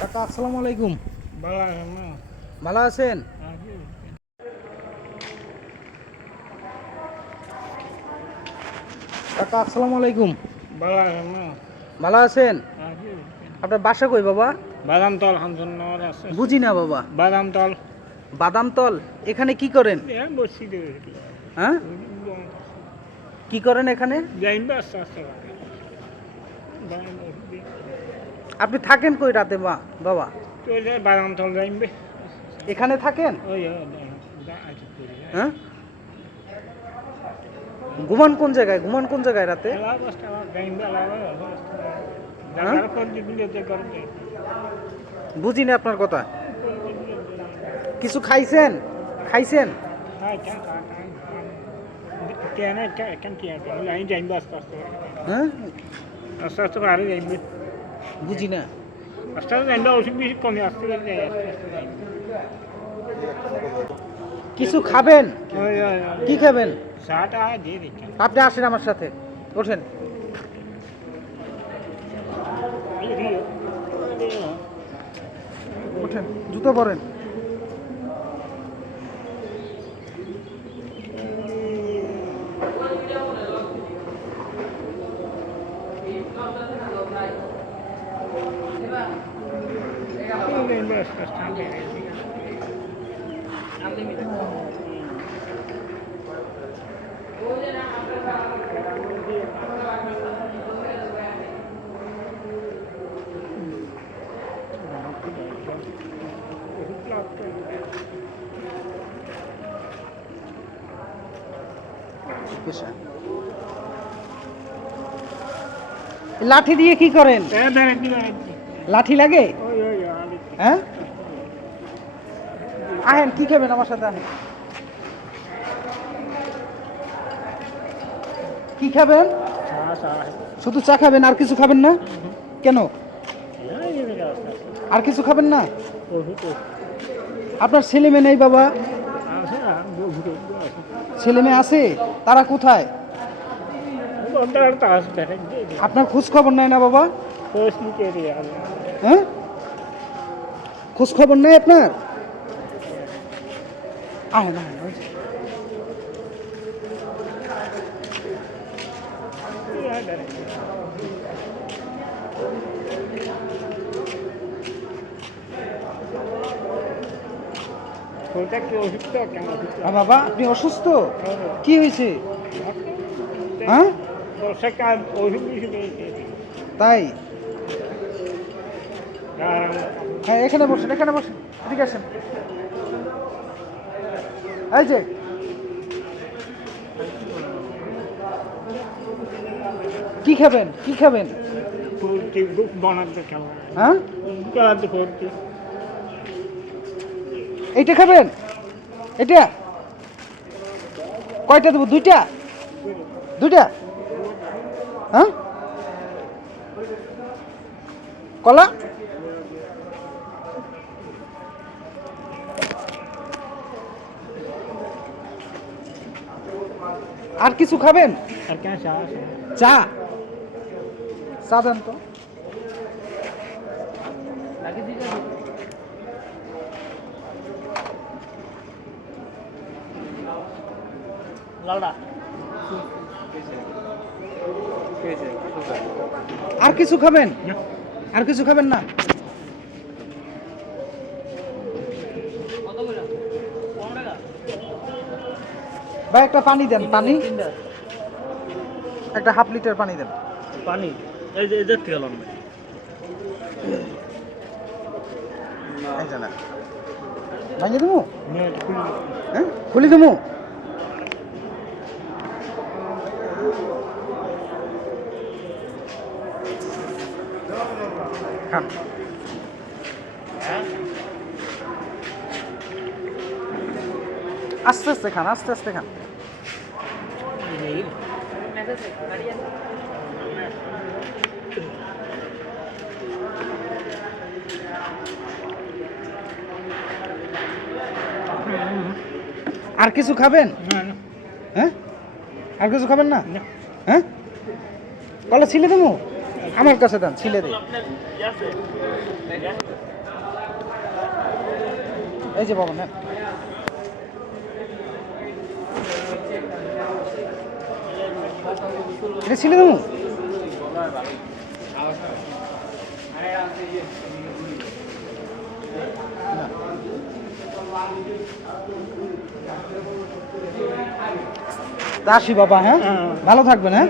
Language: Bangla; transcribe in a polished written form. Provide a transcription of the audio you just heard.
কাকা আসসালামু আলাইকুম। ভালো আছেন না? ভালো আছেন? কাকা আসসালামু আলাইকুম। ভালো আছেন না? ভালো আছেন? আপনার বাসা কই বাবা? বাদামতল হামসনগর আছে। বুঝি না বাবা। বাদামতল বাদামতল। এখানে কি করেন? বসছি হ্যাঁ, কি করেন এখানে? যাইবা আস্তে আস্তে আপনি থাকেন কই রাতে বাবা? চলে বাদামতল যাইবে। এখানে থাকেন? ওই হ্যাঁ, ঘুমান কোন জায়গায়? ঘুমান কোন জায়গায় রাতে? বুঝি না আপনার কথা। কিছু খাইছেন? খাইছেন? হ্যাঁ, আস্তে আস্তে আরো যাইবে। বুঝি না। আস্তে আস্তে যাইবে, ওষুধ বেশি কমে আসতে আস্তে আস্তে কিছু খাবেন? কি খাবেন? চাটা দিয়ে দিচ্ছেন। আপনি আসেন আমার সাথে, ওঠেন। ওঠেন, জুতো পরেন। লাঠি দিয়ে কি করেন? লাঠি লাগে? হ্যাঁ, আহেন, কি খাবেন আমার সাথে? আহেন, কি খাবেন? শুধু চা খাবেন, আর কিছু খাবেন না? কেন, আর কিছু খাবেন না? আপনার ছেলে মেয়ে নেই বাবা? ছেলে মেয়ে আছে, তারা কোথায়? আপনার খোঁজ খবর নেয় না বাবা? হ্যাঁ, খোঁজ খবর নেই আপনার? আহেন আহেন, বাবা আপনি অসুস্থ? কি হয়েছে? হ্যাঁ, তাই? হ্যাঁ, এখানে বসেন, এখানে বসেন, এদিকে আসেন। এই যে, কি খাবেন? কি খাবেন? হ্যাঁ, এইটা খাবেন? এটা কয়টা দেবো? দুইটা? দুইটা? হ্যাঁ, কলা? আর কিছু খাবেন? চা? চা দেন তো। আর কিছু খাবেন? আর কিছু খাবেন না? ভাই একটা পানি দেন, পানি একটা হাফ লিটার পানি দেন। পানি এই যে এদের থেকে লন এই জানা ভাঙে দেবো? হ্যাঁ, খুলি দেবো? খান। আস্তে আস্তে খান, আস্তে আস্তে খান। আর কিছু খাবেন? হ্যাঁ, আর কিছু খাবেন না? হ্যাঁ, কলা ছিলে দেবো? আমার কাছে দেন, ছিলে দিই। এই যে বাবা নেন। এটা ছিল না আসি বাবা, হ্যাঁ ভালো থাকবেন, হ্যাঁ।